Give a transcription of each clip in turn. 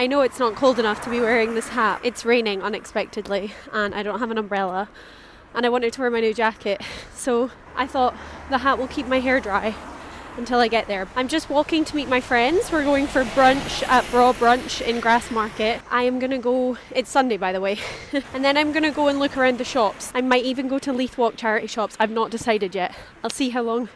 I know it's not cold enough to be wearing this hat. It's raining unexpectedly and I don't have an umbrella and I wanted to wear my new jacket, so I thought the hat will keep my hair dry until I get there. I'm just walking to meet my friends. We're going for brunch at Brunch in Grassmarket. I am gonna go, it's Sunday by the way, and then I'm gonna go and look around the shops. I might even go to Leith Walk charity shops. I've not decided yet. I'll see how long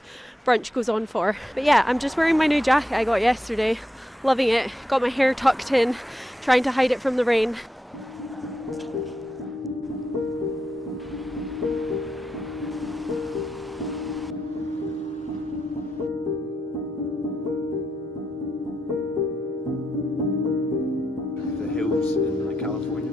brunch goes on for. But yeah, I'm just wearing my new jacket I got yesterday. Loving it. Got my hair tucked in, trying to hide it from the rain. The hills in California.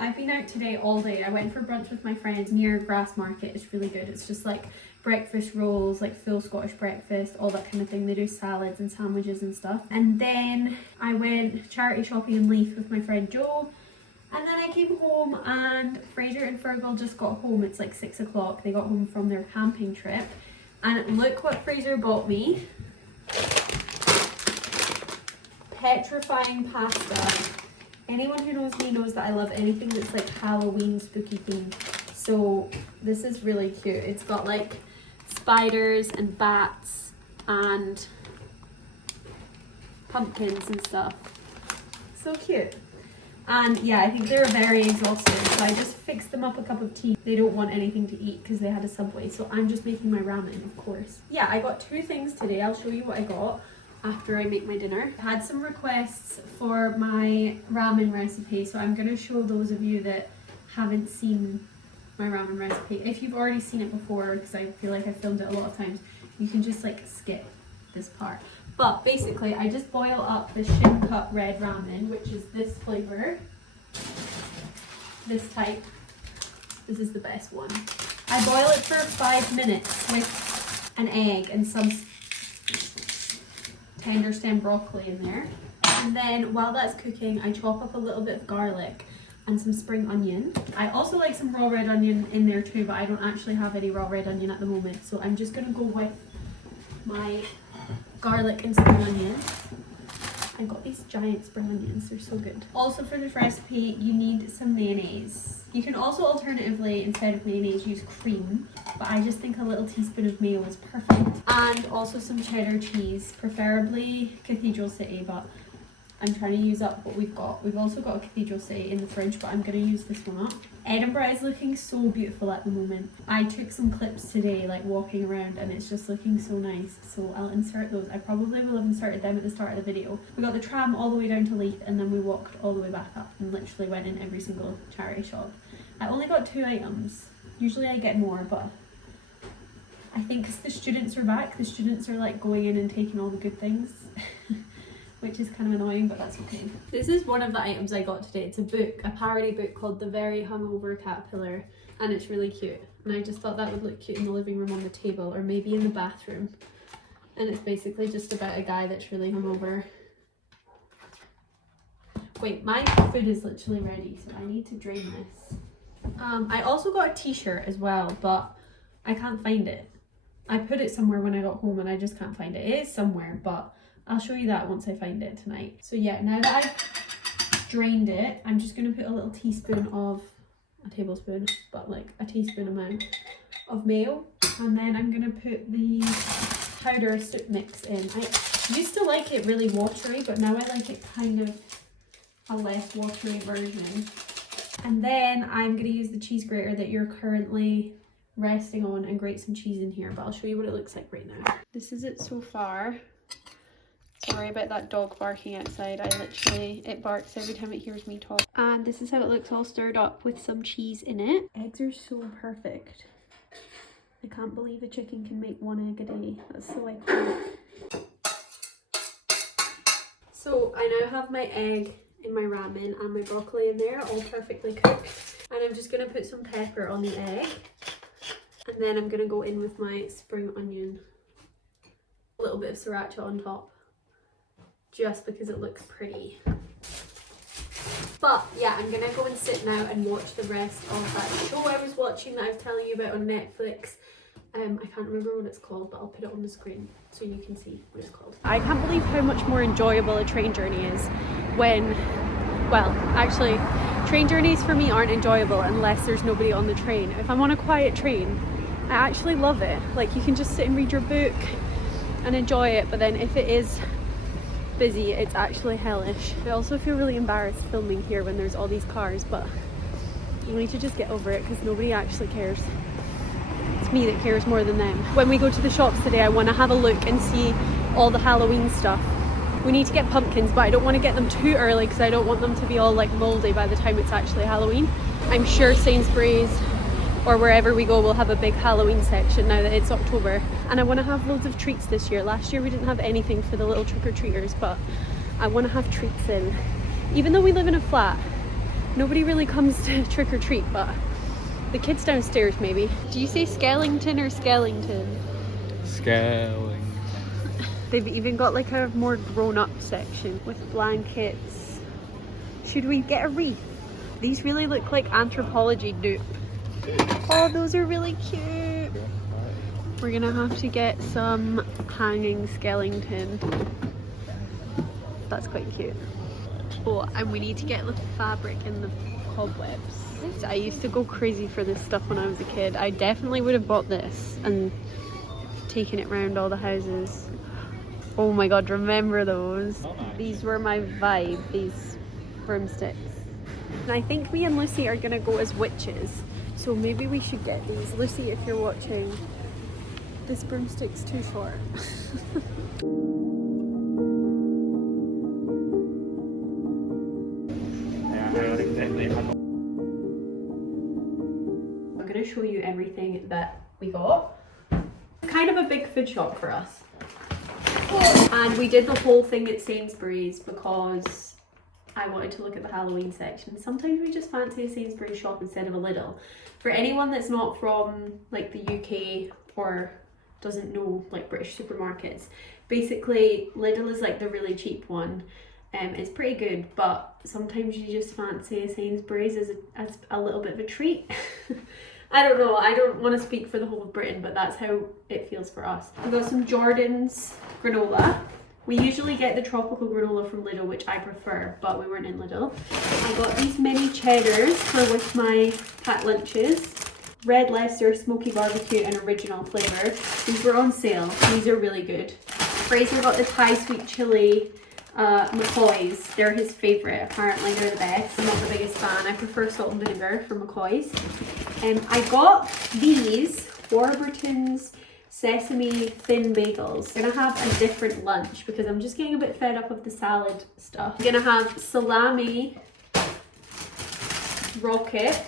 I've been out today all day. I went for brunch with my friends near Grassmarket. It's really good. It's just like breakfast rolls, like full Scottish breakfast, all that kind of thing. They do salads and sandwiches and stuff. And then I went charity shopping in Leith with my friend Joe. And then I came home and Fraser and Fergal just got home. It's like 6 o'clock. They got home from their camping trip. And look what Fraser bought me. Petrifying pasta. Anyone who knows me knows that I love anything that's like Halloween spooky themed. So this is really cute. It's got like spiders and bats and pumpkins and stuff. So cute. And yeah, I think they were very exhausted, so I just fixed them up a cup of tea. They don't want anything to eat because they had a Subway, so I'm just making my ramen, of course. Yeah, I got 2 things today. I'll show you what I got after I make my dinner. I had some requests for my ramen recipe, so I'm going to show those of you that haven't seen my ramen recipe. If you've already seen it before, because I feel like I filmed it a lot of times, you can just like skip this part. But basically, I just boil up the shin cut red ramen, which is this flavour, this type. This is the best one. I boil it for 5 minutes with an egg and some tender stem broccoli in there. And then while that's cooking, I chop up a little bit of garlic and some spring onion. I also like some raw red onion in there too, but I don't actually have any raw red onion at the moment, so I'm just gonna go with my garlic and spring onion. I got these giant spring onions, they're so good. Also for this recipe, you need some mayonnaise. You can also alternatively, instead of mayonnaise, use cream, but I just think a little teaspoon of mayo is perfect. And also some cheddar cheese, preferably Cathedral City, but I'm trying to use up what we've got. We've also got a Cathedral City in the fridge, but I'm going to use this one up. Edinburgh is looking so beautiful at the moment. I took some clips today, like walking around, and it's just looking so nice. So I'll insert those. I probably will have inserted them at the start of the video. We got the tram all the way down to Leith, and then we walked all the way back up and literally went in every single charity shop. I only got 2 items. Usually I get more, but I think because the students are back, the students are like going in and taking all the good things. Which is kind of annoying, but that's okay. This is one of the items I got today. It's a book, a parody book called The Very Hungover Caterpillar, and it's really cute. And I just thought that would look cute in the living room on the table, or maybe in the bathroom. And it's basically just about a guy that's really hungover. Wait, my food is literally ready, so I need to drain this. I also got a t-shirt as well, but I can't find it. I put it somewhere when I got home and I just can't find it. It is somewhere, but I'll show you that once I find it tonight. So yeah, now that I've drained it, I'm just going to put a little teaspoon of, a tablespoon, but like a teaspoon amount of mayo. And then I'm going to put the powder soup mix in. I used to like it really watery, but now I like it kind of a less watery version. And then I'm going to use the cheese grater that you're currently resting on and grate some cheese in here, but I'll show you what it looks like right now. This is it so far. Sorry about that dog barking outside. It barks every time it hears me talk. And this is how it looks all stirred up with some cheese in it. Eggs are so perfect. I can't believe a chicken can make 1 egg a day. That's so iconic. So I now have my egg in my ramen and my broccoli in there, all perfectly cooked. And I'm just going to put some pepper on the egg. And then I'm going to go in with my spring onion. A little bit of sriracha on top. just because it looks pretty. But yeah, I'm gonna go and sit now and watch the rest of that show I was watching that I was telling you about on Netflix. I can't remember what it's called, but I'll put it on the screen so you can see what it's called. I can't believe how much more enjoyable a train journey is when, well, actually, train journeys for me aren't enjoyable unless there's nobody on the train. If I'm on a quiet train, I actually love it. Like, you can just sit and read your book and enjoy it, but then if it is busy, it's actually hellish. I also feel really embarrassed filming here when there's all these cars, but you need to just get over it because nobody actually cares. It's me that cares more than them. When we go to the shops today, I want to have a look and see all the Halloween stuff. We need to get pumpkins, but I don't want to get them too early because I don't want them to be all like moldy by the time it's actually Halloween. I'm sure Sainsbury's or wherever we go will have a big Halloween section now that it's October. And I want to have loads of treats this year. Last year we didn't have anything for the little trick-or-treaters, but I want to have treats in. Even though we live in a flat, nobody really comes to trick-or-treat, but the kids downstairs maybe. Do you say Skellington or Skellington? Scaling. They've even got like a more grown-up section with blankets. Should we get a wreath? These really look like Anthropology dupe. Oh, those are really cute. We're gonna have to get some hanging Skellington. That's quite cute. Oh, and we need to get the fabric and the cobwebs. I used to go crazy for this stuff when I was a kid. I definitely would have bought this and taken it round all the houses. Oh my god, remember those? These were my vibe, these broomsticks. And I think me and Lucy are gonna go as witches. So maybe we should get these. Lucy, if you're watching, this broomstick's too short. I'm gonna show you everything that we got. It's kind of a big food shop for us. And we did the whole thing at Sainsbury's because I wanted to look at the Halloween section. Sometimes we just fancy a Sainsbury's shop instead of a Lidl. For anyone that's not from like the UK or doesn't know like British supermarkets, basically Lidl is like the really cheap one. It's pretty good, but sometimes you just fancy a Sainsbury's as a little bit of a treat. I don't know, I don't want to speak for the whole of Britain, but that's how it feels for us. We got some Jordan's granola. We usually get the tropical granola from Lidl, which I prefer, but we weren't in Lidl. I got these mini cheddars for with my packed lunches. Red Leicester, smoky barbecue and original flavour. These were on sale. These are really good. Fraser got the Thai sweet chili McCoy's. They're his favourite. Apparently they're the best. I'm not the biggest fan. I prefer salt and vinegar for McCoy's. I got these Warburton's sesame thin bagels. I'm gonna have a different lunch because I'm just getting a bit fed up of the salad stuff. I'm gonna have salami, rocket,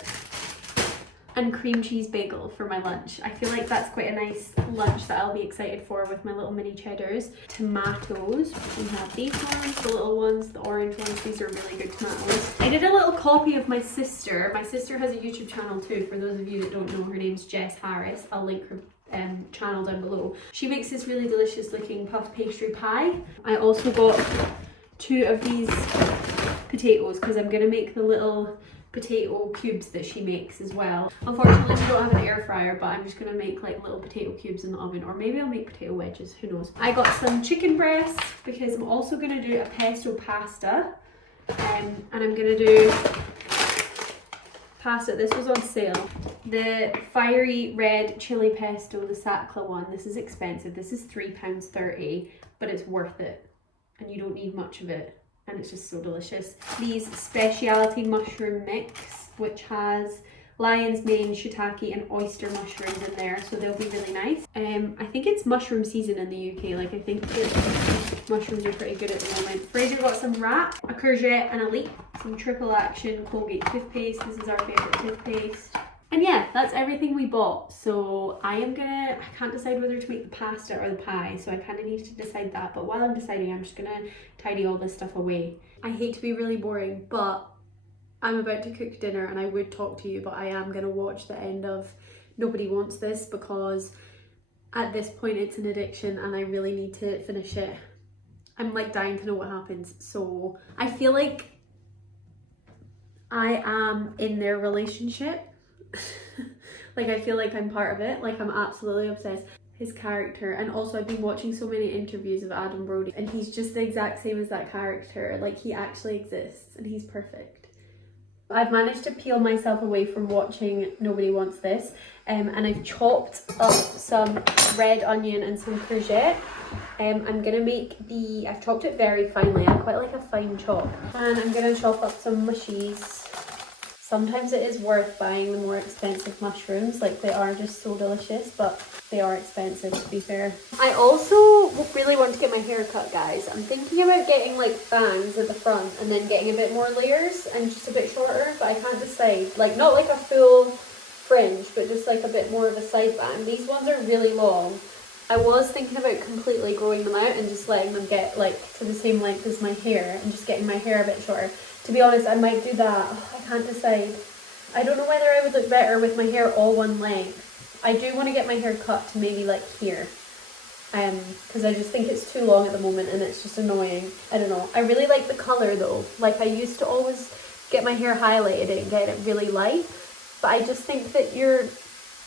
and cream cheese bagel for my lunch. I feel like that's quite a nice lunch that I'll be excited for with my little mini cheddars. Tomatoes. We have these ones, the little ones, the orange ones. These are really good tomatoes. I did a little copy of my sister. My sister has a YouTube channel too. For those of you that don't know, her name's Jess Harris. I'll link her channel down below. She makes this really delicious looking puff pastry pie. I also got 2 of these potatoes because I'm gonna make the little potato cubes that she makes as well. Unfortunately we don't have an air fryer, but I'm just gonna make like little potato cubes in the oven, or maybe I'll make potato wedges, who knows. I got some chicken breasts because I'm also gonna do a pesto pasta, and I'm gonna do pasta. This was on sale. The fiery red chili pesto, the Sakla one. This is expensive. This is £3.30, but it's worth it, and you don't need much of it. And it's just so delicious. These speciality mushroom mix, which has lion's mane, shiitake and oyster mushrooms in there, so they'll be really nice. I think it's mushroom season in the UK. Like, I think the mushrooms are pretty good at the moment. Fraser got some wrap, a courgette and a leek, some triple action Colgate toothpaste. This is our favourite toothpaste. And yeah, that's everything we bought. So I can't decide whether to make the pasta or the pie, so I kind of need to decide that. But while I'm deciding, I'm just gonna tidy all this stuff away. I hate to be really boring, but I'm about to cook dinner and I would talk to you, but I am gonna watch the end of Nobody Wants This because at this point it's an addiction and I really need to finish it I'm like dying to know what happens. So I feel like I am in their relationship. Like I feel like I'm part of it. Like I'm absolutely obsessed. His character, and also I've been watching so many interviews of Adam Brody and he's just the exact same as that character. Like he actually exists and he's perfect. I've managed to peel myself away from watching Nobody Wants This, and I've chopped up some red onion and some courgette. I'm gonna make I've chopped it very finely. I quite like a fine chop, and I'm gonna chop up some mushies. Sometimes it is worth buying the more expensive mushrooms, like they are just so delicious, but they are expensive to be fair. I also really want to get my hair cut, guys. I'm thinking about getting like bangs at the front and then getting a bit more layers and just a bit shorter, but I can't decide. Like not like a full fringe, but just like a bit more of a side bang. These ones are really long. I was thinking about completely growing them out and just letting them get like to the same length as my hair and just getting my hair a bit shorter. To be honest, I might do that. Oh, I can't decide. I don't know whether I would look better with my hair all one length. I do want to get my hair cut to maybe like here. Because I just think it's too long at the moment and it's just annoying. I don't know. I really like the colour though. Like I used to always get my hair highlighted and get it really light. But I just think that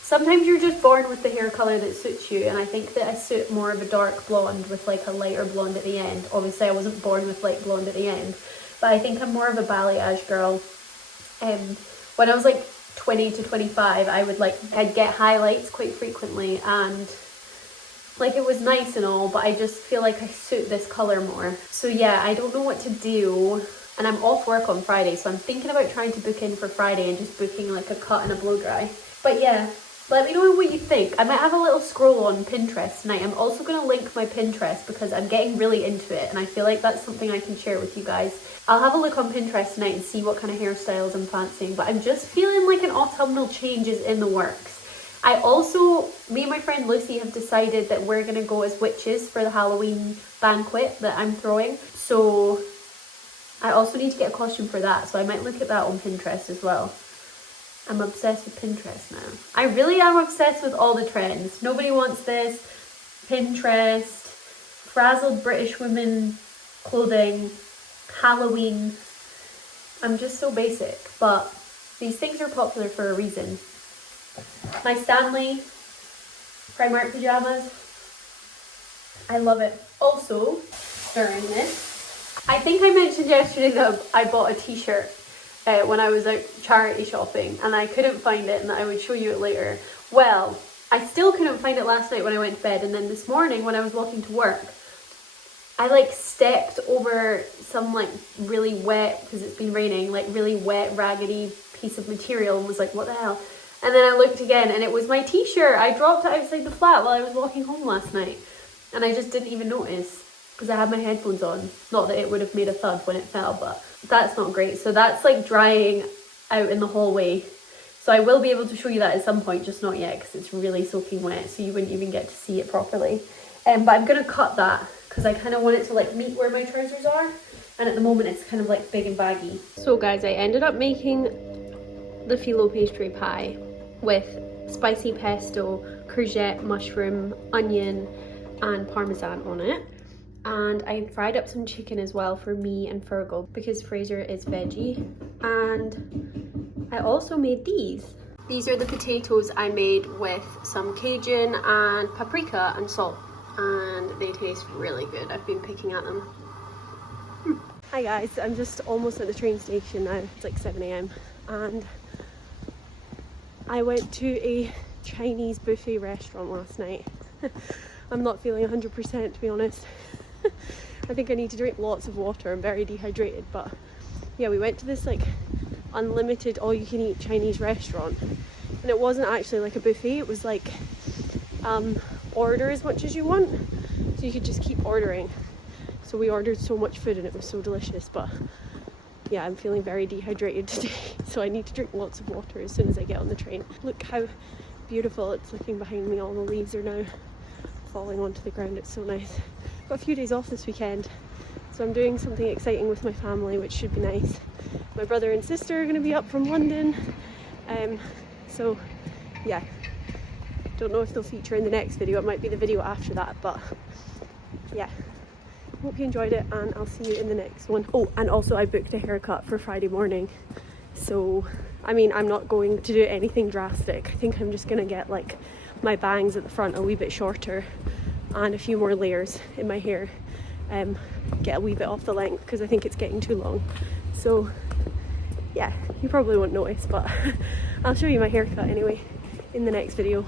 sometimes you're just born with the hair colour that suits you, and I think that I suit more of a dark blonde with like a lighter blonde at the end. Obviously I wasn't born with light blonde at the end, but I think I'm more of a balayage girl. When I was like 20 to 25, I'd get highlights quite frequently, and like it was nice and all, but I just feel like I suit this colour more. So yeah, I don't know what to do, and I'm off work on Friday, so I'm thinking about trying to book in for Friday and just booking like a cut and a blow dry. But yeah, let me know what you think. I might have a little scroll on Pinterest tonight. I'm also going to link my Pinterest because I'm getting really into it and I feel like that's something I can share with you guys. I'll have a look on Pinterest tonight and see what kind of hairstyles I'm fancying, but I'm just feeling like an autumnal change is in the works. Me and my friend Lucy have decided that we're going to go as witches for the Halloween banquet that I'm throwing. So I also need to get a costume for that, so I might look at that on Pinterest as well. I'm obsessed with Pinterest now. I really am obsessed with all the trends. Nobody Wants This, Pinterest, frazzled British women clothing, Halloween. I'm just so basic, but these things are popular for a reason. My Stanley Primark pajamas. I love it. Also, during this, I think I mentioned yesterday that I bought a t-shirt when I was out charity shopping and I couldn't find it and I would show you it later. Well, I still couldn't find it last night when I went to bed, and then this morning when I was walking to work, I like stepped over some like really wet, because it's been raining, like really wet raggedy piece of material and was like, what the hell? And then I looked again and it was my t-shirt. I dropped it outside the flat while I was walking home last night and I just didn't even notice because I had my headphones on. Not that it would have made a thud when it fell, but that's not great. So that's like drying out in the hallway. So I will be able to show you that at some point, just not yet because it's really soaking wet, so you wouldn't even get to see it properly. But I'm going to cut that because I kind of want it to like meet where my trousers are. And at the moment it's kind of like big and baggy. So guys, I ended up making the phyllo pastry pie with spicy pesto, courgette, mushroom, onion and parmesan on it. And I fried up some chicken as well for me and Fergal because Fraser is veggie. And I also made these. These are the potatoes I made with some Cajun and paprika and salt. And they taste really good. I've been picking at them. Hi guys, I'm just almost at the train station now. It's like 7 AM and I went to a Chinese buffet restaurant last night. I'm not feeling 100% to be honest. I think I need to drink lots of water. I'm very dehydrated, but yeah, we went to this like unlimited all-you-can-eat Chinese restaurant, and it wasn't actually like a buffet. It was like order as much as you want, so you could just keep ordering. So we ordered so much food and it was so delicious, but yeah, I'm feeling very dehydrated today, so I need to drink lots of water as soon as I get on the train. Look how beautiful it's looking behind me. All the leaves are now falling onto the ground. It's so nice. Got a few days off this weekend, so I'm doing something exciting with my family, which should be nice. My brother and sister are going to be up from London, so yeah, don't know if they'll feature in the next video. It might be the video after that, but yeah, hope you enjoyed it, and I'll see you in the next one. Oh, and also I booked a haircut for Friday morning, so I mean, I'm not going to do anything drastic. I think I'm just gonna get like my bangs at the front a wee bit shorter and a few more layers in my hair, get a wee bit off the length because I think it's getting too long. So yeah, you probably won't notice, but I'll show you my haircut anyway in the next video.